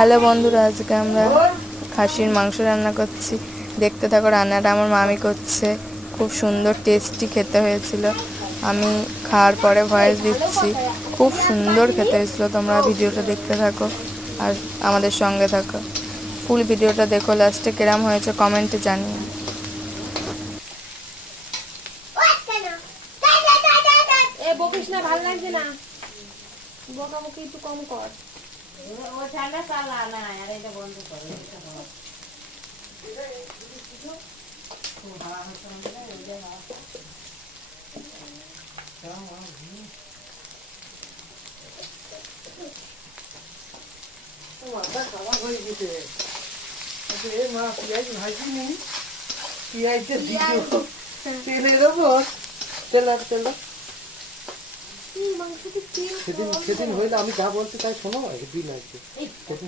Hello বন্ধুরা, আজকে আমরা খাসির মাংস রান্না করছি। দেখতে থাকো, রান্নাটা আমার মামি করছে। খুব সুন্দর টেস্টি খেতে হয়েছিল। আমি খাওয়ার পরে ভয়েস দিচ্ছি। খুব সুন্দর খেতে হয়েছিল। তোমরা ভিডিওটা দেখতে থাকো আর আমাদের সঙ্গে থাকো। ফুল ভিডিওটা দেখো, লাস্টে কেরাম হয়েছে কমেন্টে জানিও। বকিস না, ভালো লাগছে না, বকাবকি একটু কম কর। সেদিন হইলে আমি যা বলছি তাই শোনো, একদিন আসবে।